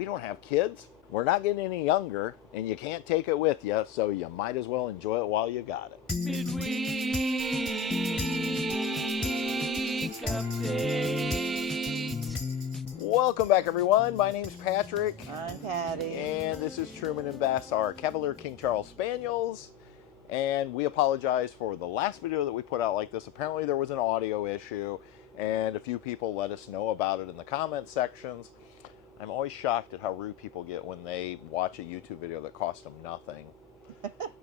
we don't have kids. We're not getting any younger, and you can't take it with you, so you might as well enjoy it while you got it. Midweek update. Welcome back, everyone. My name's Patrick. I'm Patty. And this is Truman and Bess, our Cavalier King Charles Spaniels. And we apologize for the last video that we put out like this. Apparently there was an audio issue, and a few people let us know about it in the comment sections. I'm always shocked at how rude people get when they watch a YouTube video that costs them nothing.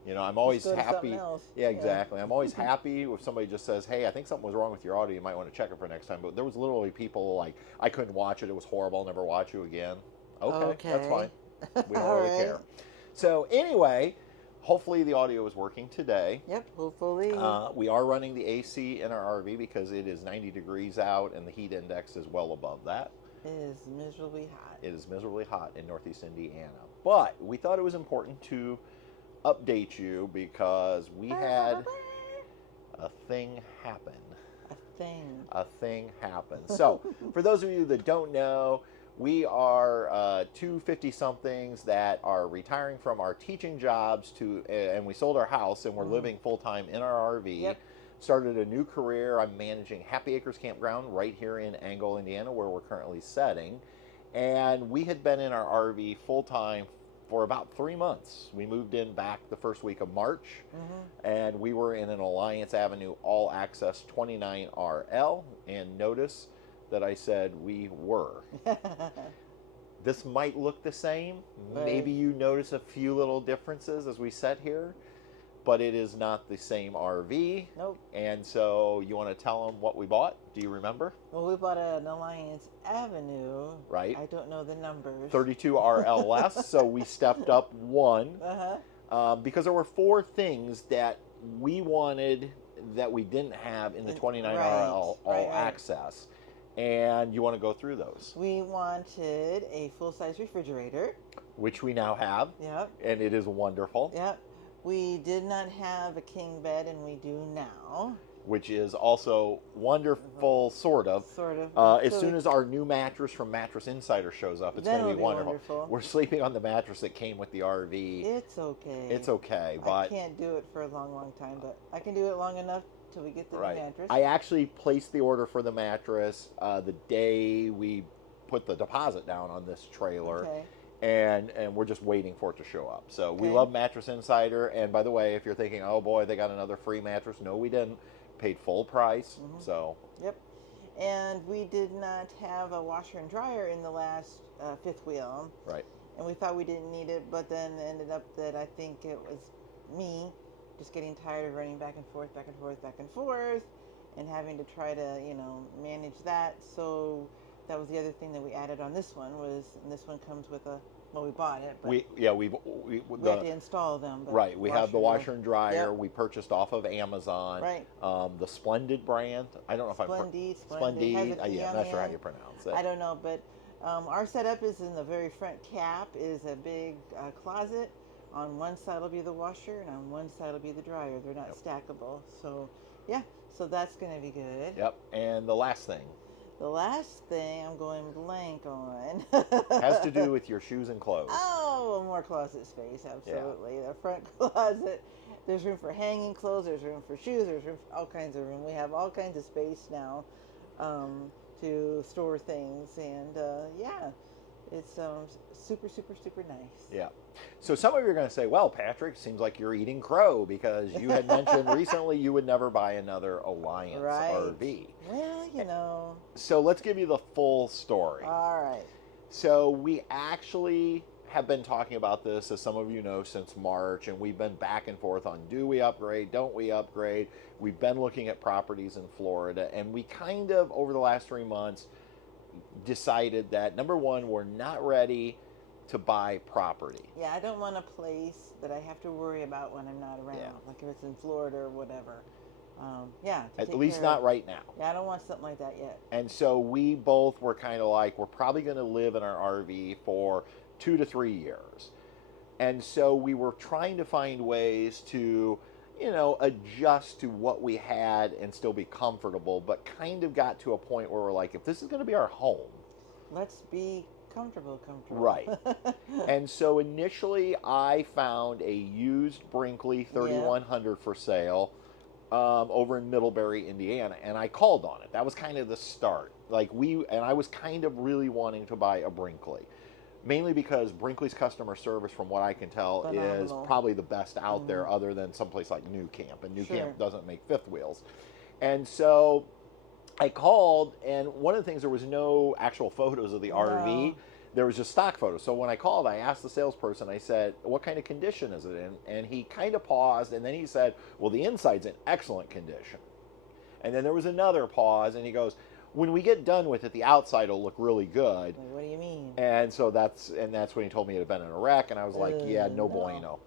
You know, I'm always happy. Yeah, exactly. I'm always happy if somebody just says, hey, I think something was wrong with your audio. You might want to check it for next time. But there was literally people like, I couldn't watch it. It was horrible. I'll never watch you again. Okay. That's fine. We don't really care. So anyway, hopefully the audio is working today. Yep, hopefully. We are running the AC in our RV because it is 90 degrees out and the heat index is well above that. It is miserably hot. It is miserably hot in Northeast Indiana. But we thought it was important to update you because we had a thing happen. A thing happen. So, for those of you that don't know, we are two 50-somethings that are retiring from our teaching jobs and we sold our house and we're living full-time in our RV. Yep. Started a new career. I'm managing Happy Acres Campground right here in Angola, Indiana, where we're currently setting. And we had been in our RV full-time for about 3 months. We moved in back the first week of March, and we were in an Alliance Avenue All Access 29RL. And notice that I said we were. This might look the same. Maybe you notice a few little differences as we sit here, but it is not the same RV. Nope. And so you want to tell them what we bought? Do you remember? Well, we bought an Alliance Avenue. Right. I don't know the numbers. 32 RLS, so we stepped up one. Because there were 4 things that we wanted that we didn't have in the 29RL All Access. And you want to go through those? We wanted a full-size refrigerator. Which we now have. Yep. And it is wonderful. Yep. We did not have a king bed, and we do now. Which is also wonderful, sort of. Sort of. As soon as our new mattress from Mattress Insider shows up, it's going to be wonderful. We're sleeping on the mattress that came with the RV. It's okay. It's okay, but I can't do it for a long, long time, but I can do it long enough till we get the mattress. I actually placed the order for the mattress the day we put the deposit down on this trailer. Okay. And we're just waiting for it to show up. So we love Mattress Insider. And by the way, if you're thinking, oh boy, they got another free mattress. No, we didn't. Paid full price. So. Yep. And we did not have a washer and dryer in the last fifth wheel. Right. And we thought we didn't need it, but then it ended up that I think it was me just getting tired of running back and forth, and having to try to, manage that. So that was the other thing that we added on this one and this one comes with we bought it. But we had to install them. Right, we have the washer and dryer we purchased off of Amazon. Right. The Splendid brand. I don't know if Splendid. I'm not sure how you pronounce it. I don't know, but our setup is in the very front cap is a big closet. On one side will be the washer, and on one side will be the dryer. They're not stackable. So, so that's going to be good. Yep, and the last thing. The last thing I'm going blank on has to do with your shoes and clothes. Oh, more closet space, absolutely. The front closet, there's room for hanging clothes, there's room for shoes, there's room for all kinds of room. We have all kinds of space now to store things, and it's super, super, super nice. Yeah. So some of you are going to say, well, Patrick, seems like you're eating crow because you had mentioned recently you would never buy another Alliance RV. Well, So let's give you the full story. All right. So we actually have been talking about this, as some of you know, since March, and we've been back and forth on do we upgrade, don't we upgrade. We've been looking at properties in Florida, and we kind of, over the last 3 months, decided that, number one, we're not ready to buy property. Yeah, I don't want a place that I have to worry about when I'm not around, like if it's in Florida or whatever. At least not right now. Yeah, I don't want something like that yet. And so we both were kind of like, we're probably going to live in our RV for 2 to 3 years. And so we were trying to find ways to, adjust to what we had and still be comfortable, but kind of got to a point where we're like, if this is going to be our home, let's be comfortable. Right. And so initially I found a used Brinkley 3100 for sale over in Middlebury, Indiana, and I called on it. That was kind of the start. I was kind of really wanting to buy a Brinkley, mainly because Brinkley's customer service, from what I can tell, is Phenomenal. probably the best out there, other than someplace like New Camp, and New Camp doesn't make fifth wheels. And so I called, and one of the things, there was no actual photos of the RV. There was just stock photos. So when I called, I asked the salesperson, I said, what kind of condition is it in? And he kind of paused, and then he said, well, the inside's in excellent condition. And then there was another pause, and he goes, when we get done with it, the outside will look really good. Like, what do you mean? And so that's when he told me it had been in a wreck, and I was like, yeah, no bueno.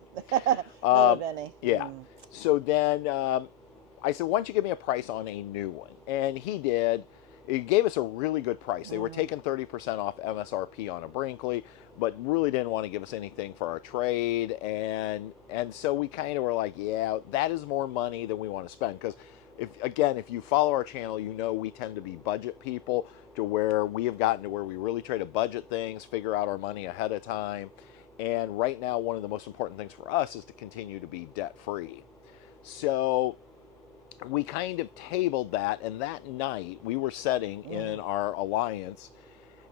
No, Benny. Yeah. So then I said, why don't you give me a price on a new one? And he did. He gave us a really good price. They were taking 30% off MSRP on a Brinkley, but really didn't want to give us anything for our trade. And so we kind of were like, yeah, that is more money than we want to spend. Because, if you follow our channel, you know we tend to be budget people, to where we have gotten to where we really try to budget things, figure out our money ahead of time. And right now, one of the most important things for us is to continue to be debt-free. So we kind of tabled that, and that night we were sitting in our Alliance,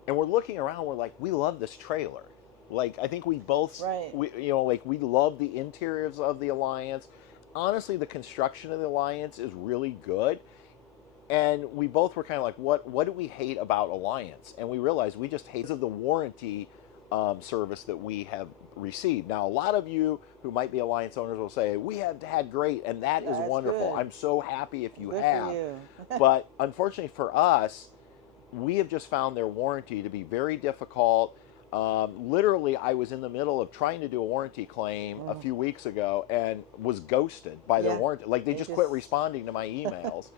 and we're looking around, we're like, we love this trailer. Like, I think we both, we love the interiors of the Alliance. Honestly, the construction of the Alliance is really good. And we both were kind of like, what do we hate about Alliance? And we realized we just hate the warranty service that we have received. Now, a lot of you who might be Alliance owners will say, we have had great, and that is wonderful. Good. I'm so happy if you Good have. for you. But unfortunately for us, we have just found their warranty to be very difficult. Literally, I was in the middle of trying to do a warranty claim a few weeks ago and was ghosted by their warranty. Like, they just quit responding to my emails.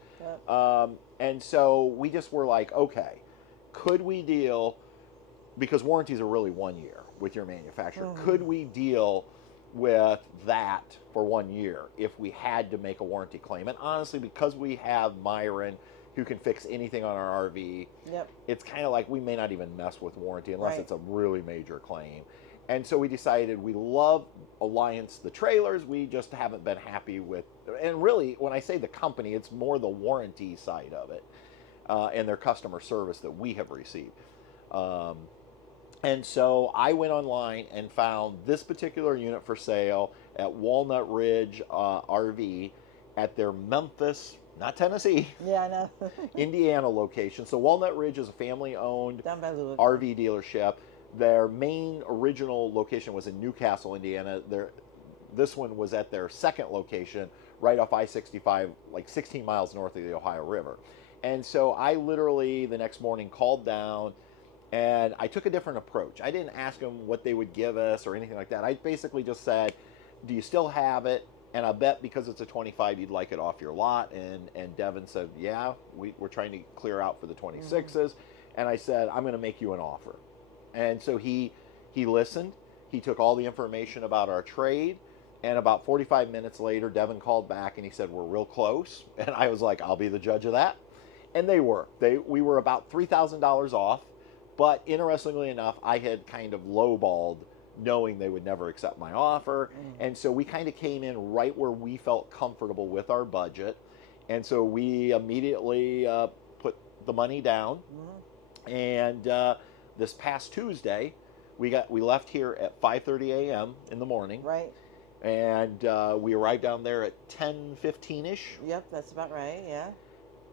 And so we just were like, okay, could we deal, because warranties are really 1 year with your manufacturer, could we deal with that for 1 year if we had to make a warranty claim? And honestly, because we have Myron, who can fix anything on our RV, it's kind of like we may not even mess with warranty unless it's a really major claim. And so we decided we love Alliance, the trailers, we just haven't been happy with, and really, when I say the company, it's more the warranty side of it, and their customer service that we have received. And so I went online and found this particular unit for sale at Walnut Ridge RV at their Memphis, not Tennessee, Yeah, I know. Indiana location. So Walnut Ridge is a family-owned Down by Louisville. RV dealership. Their main original location was in Newcastle, Indiana. This one was at their second location, right off I-65, like 16 miles north of the Ohio River. And so I literally, the next morning, called down, and I took a different approach. I didn't ask them what they would give us or anything like that. I basically just said, do you still have it? And I bet because it's a 25, you'd like it off your lot. And Devin said, yeah, we're trying to clear out for the 26s. And I said, I'm going to make you an offer. And so he listened. He took all the information about our trade. And about 45 minutes later, Devin called back and he said, we're real close. And I was like, I'll be the judge of that. And they were. We were about $3,000 off. But interestingly enough, I had kind of lowballed, knowing they would never accept my offer. And so we kind of came in right where we felt comfortable with our budget. And so we immediately put the money down. And this past Tuesday, we left here at 5:30 a.m. in the morning. Right. And we arrived down there at 10:15ish. Yep, that's about right. Yeah.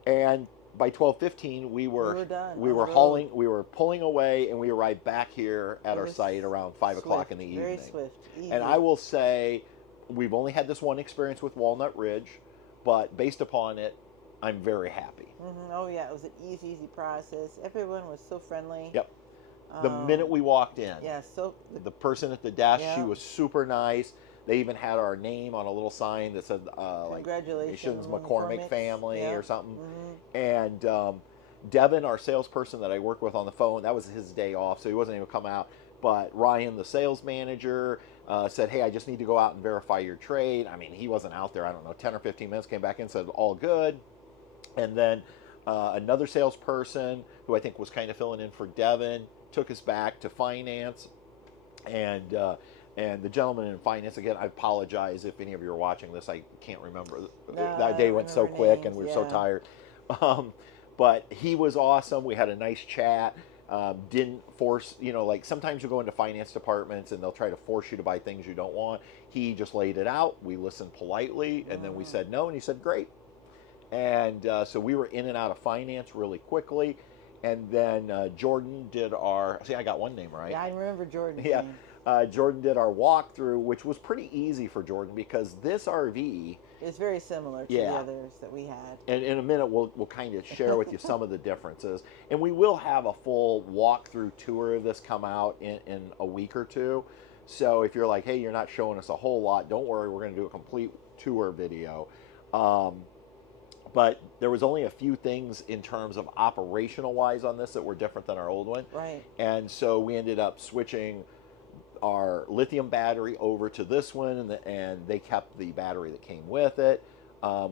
And by 12:15, we were done. We were hauling. We were pulling away, and we arrived back here at our site around 5 o'clock in the evening. Very swift. Easy. And I will say, we've only had this one experience with Walnut Ridge, but based upon it, I'm very happy. Oh yeah, it was an easy process. Everyone was so friendly. Yep. The minute we walked in, so the person at the desk, she was super nice. They even had our name on a little sign that said, like, congratulations, McCormick family or something. Mm-hmm. And Devin, our salesperson that I work with on the phone, that was his day off, so he wasn't able to come out. But Ryan, the sales manager, said, hey, I just need to go out and verify your trade. I mean, he wasn't out there, I don't know, 10 or 15 minutes, came back in, said, all good. And then another salesperson, who I think was kind of filling in for Devin, took us back to finance, and the gentleman in finance, again, I apologize if any of you are watching this. I can't remember. No, That day went so remember quick, and names, we were so yeah. tired. But he was awesome. We had a nice chat. Didn't force, like sometimes you go into finance departments and they'll try to force you to buy things you don't want. He just laid it out. We listened politely, and then we said no, and he said great. And so we were in and out of finance really quickly. And then Jordan did our, see, I got one name right. Yeah, I remember Jordan's Yeah. name. Jordan did our walkthrough, which was pretty easy for Jordan because this RV, It's very similar to the others that we had. and in a minute we'll kind of share with you some of the differences. And we will have a full walkthrough tour of this come out in a week or two. So if you're like, hey, you're not showing us a whole lot, don't worry, we're going to do a complete tour video. But there was only a few things in terms of operational wise on this that were different than our old one. Right. And so we ended up switching our lithium battery over to this one, and they kept the battery that came with it.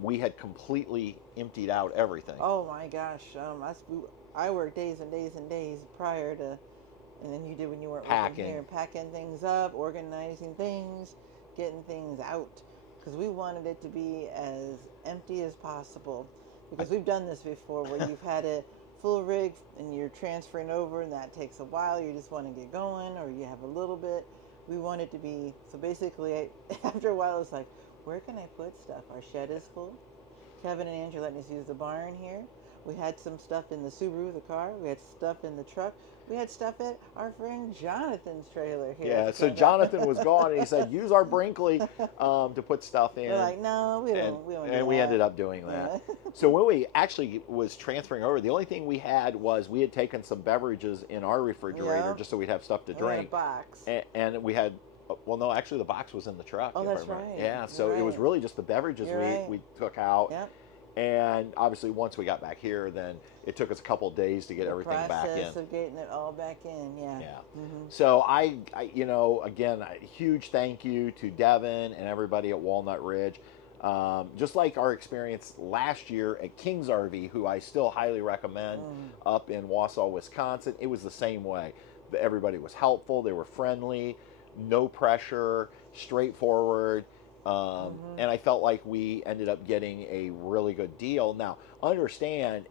We had completely emptied out everything. Oh my gosh. I worked days and days and days prior to, and then you did when you weren't working here, packing things up, organizing things, getting things out. Because we wanted it to be as empty as possible. Because we've done this before where you've had a full rig and you're transferring over and that takes a while. You just want to get going or you have a little bit. We want it to be, so basically after a while it's like, where can I put stuff? Our shed is full. Kevin and Andrew letting us use the barn here. We had some stuff in the Subaru, the car. We had stuff in the truck. We had stuff at our friend Jonathan's trailer here. Yeah, so Jonathan was gone, and he said, use our Brinkley to put stuff in. We're like, no, we don't do And we that. ended up doing that. Yeah. So when we actually was transferring over, the only thing we had was we had taken some beverages in our refrigerator just so we'd have stuff to We had a drink. box. And we had, well, no, actually the box was in the truck. Oh, if I that's remember. right. Yeah, so You're it was right. really just the beverages we took out. Yep. And obviously once we got back here, then it took us a couple of days to get everything back in. Process of getting it all back in, yeah. Yeah. Mm-hmm. So I again, a huge thank you to Devin and everybody at Walnut Ridge. Just like our experience last year at King's RV, who I still highly recommend up in Wausau, Wisconsin, it was the same way. Everybody was helpful. They were friendly, no pressure, straightforward. And I felt like we ended up getting a really good deal. Now, understand,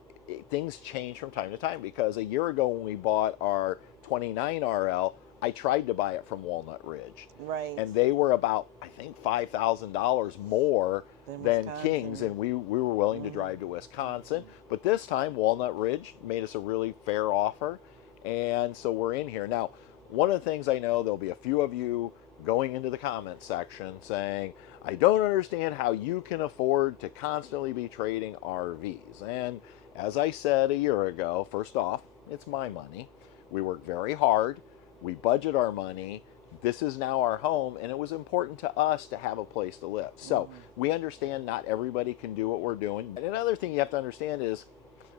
things change from time to time because a year ago when we bought our 29 RL, I tried to buy it from Walnut Ridge. Right. And they were about, I think, $5,000 more than Wisconsin. King's, and we were willing to drive to Wisconsin. But this time, Walnut Ridge made us a really fair offer, and so we're in here. Now, one of the things I know, there'll be a few of you going into the comments section saying, I don't understand how you can afford to constantly be trading RVs. And as I said a year ago, first off, it's my money. We work very hard. We budget our money. This is now our home, and it was important to us to have a place to live. So we understand not everybody can do what we're doing. And another thing you have to understand is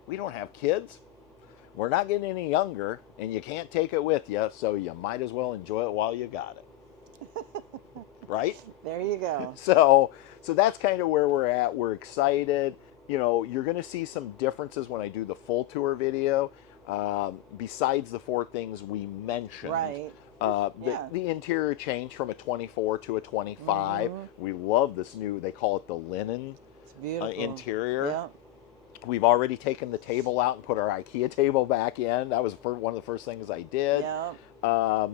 we don't have kids. We're not getting any younger, and you can't take it with you, so you might as well enjoy it while you got it. Right? There you go. So that's kind of where we're at. We're excited. You're going to see some differences when I do the full tour video. Besides the four things we mentioned. Right. The interior changed from a 24 to a 25. We love this new, they call it the linen It's beautiful. interior. Yeah. We've already taken the table out and put our IKEA table back in. That was one of the first things I did. Yeah.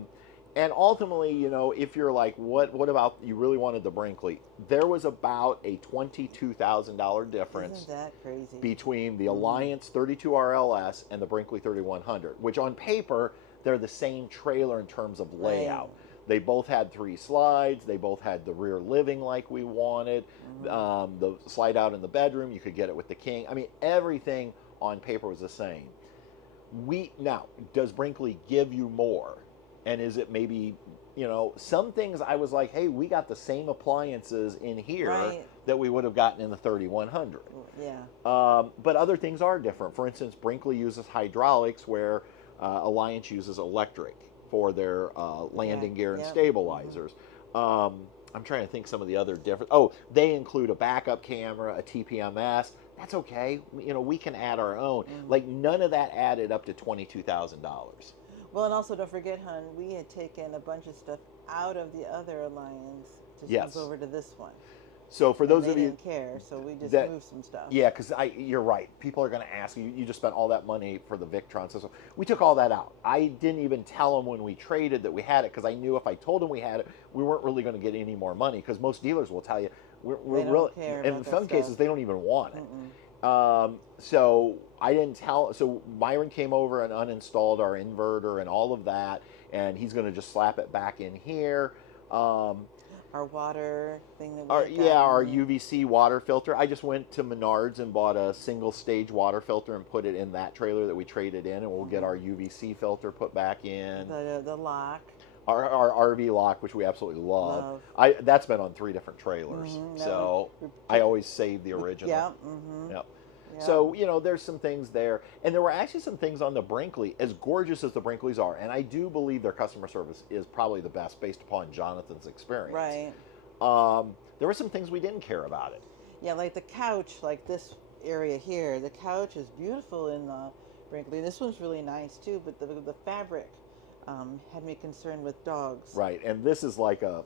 And ultimately, if you're like, what about, you really wanted the Brinkley? There was about a $22,000 difference. Isn't that crazy? Between the Alliance 32 RLS and the Brinkley 3100, which on paper, they're the same trailer in terms of layout. Right. They both had 3 slides. They both had the rear living like we wanted. The slide out in the bedroom, you could get it with the King. I mean, everything on paper was the same. Now, does Brinkley give you more? And is it maybe, some things I was like, hey, we got the same appliances in here that we would have gotten in the 3100. Yeah. But other things are different. For instance, Brinkley uses hydraulics where Alliance uses electric for their landing gear and stabilizers. I'm trying to think some of the other different. Oh, they include a backup camera, a TPMS. That's okay. We can add our own. Like none of that added up to $22,000. Well, and also don't forget, hon, we had taken a bunch of stuff out of the other alliance to Yes. move over to this one. So for those They of you didn't care, so we just that moved some stuff. yeah, because you're right. People are going to ask you. You just spent all that money for the Victron system. We took all that out. I didn't even tell them when we traded that we had it because I knew if I told them we had it, we weren't really going to get any more money. Because most dealers will tell you we're They don't really, care and in about that some cases stuff. they don't even want it. Mm-mm. So I didn't tell. So Myron came over and uninstalled our inverter and all of that, and he's going to just slap it back in here. Our water thing that we Our, had yeah, our gotten. UVC water filter. I just went to Menards and bought a single stage water filter and put it in that trailer that we traded in, and we'll get our UVC filter put back in. The lock. Our RV lock, which we absolutely love. That's been on 3 different trailers, so I always save the original. Yeah. Mm-hmm. Yep. Yeah. So, there's some things there. And there were actually some things on the Brinkley, as gorgeous as the Brinkleys are, and I do believe their customer service is probably the best based upon Jonathan's experience. Right. There were some things we didn't care about it. Yeah, like the couch, like this area here. The couch is beautiful in the Brinkley. This one's really nice too, but the fabric had me concerned with dogs. Right, and this is like a,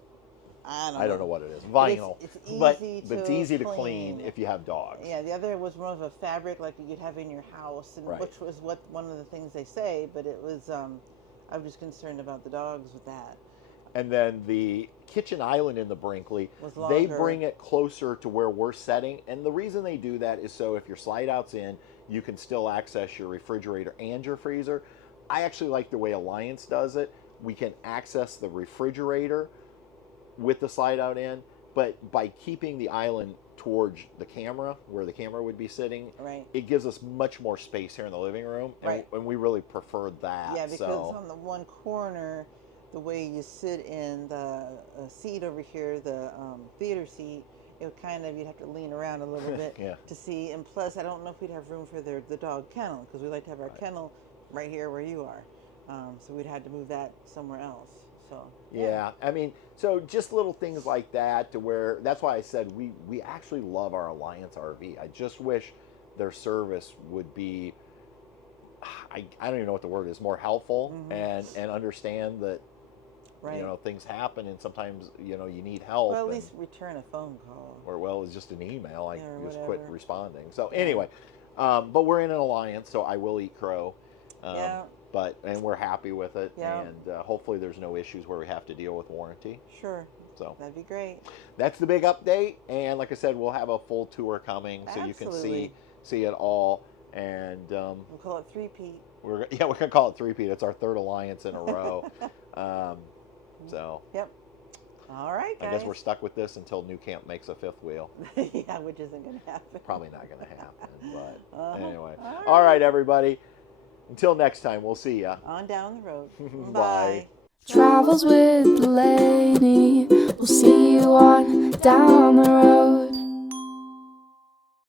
I don't know what it is, But vinyl. It's easy but it's easy to clean if you have dogs. Yeah, the other was more of a fabric like you'd have in your house, and Right. which was what one of the things they say. But it was, I was just concerned about the dogs with that. And then the kitchen island in the Brinkley, Was they longer. bring it closer to where we're setting. And the reason they do that is so if your slide out's in, you can still access your refrigerator and your freezer. I actually like the way Alliance does it. We can access the refrigerator with the slide out in, but by keeping the island towards the camera, where the camera would be sitting, Right. it gives us much more space here in the living room. And, Right. and we really preferred that. Yeah, because so. on the one corner, the way you sit in the seat over here, the theater seat, it would kind of, you'd have to lean around a little bit Yeah. to see. And plus, I don't know if we'd have room for the dog kennel, because we like to have our kennel right here where you are. So we'd had to move that somewhere else. So Yeah, I mean, so just little things like that to where, that's why I said we actually love our Alliance RV. I just wish their service would be, I don't even know what the word is, more helpful and understand that, Right. things happen and sometimes, you need help. Well, at and- least return a phone call. or, well, it's just an email. I Yeah, or just quit whatever. responding. So anyway, but we're in an Alliance, so I will eat crow. Yeah. And we're happy with it. Yeah. And hopefully there's no issues where we have to deal with warranty. Sure. So That'd be great. that's the big update, and like I said, we'll have a full tour coming so you can Absolutely. see it all. And We'll call it 3-peat. we're gonna call it 3-peat. It's our 3rd Alliance in a row. So Yep. All right, guys. I guess we're stuck with this until New Camp makes a 5th wheel. Yeah, which isn't going to happen. Probably not gonna happen, but anyway. All All right, everybody. Until next time, we'll see ya. On down the road. Bye. Travels with Delaney. We'll see you on down the road.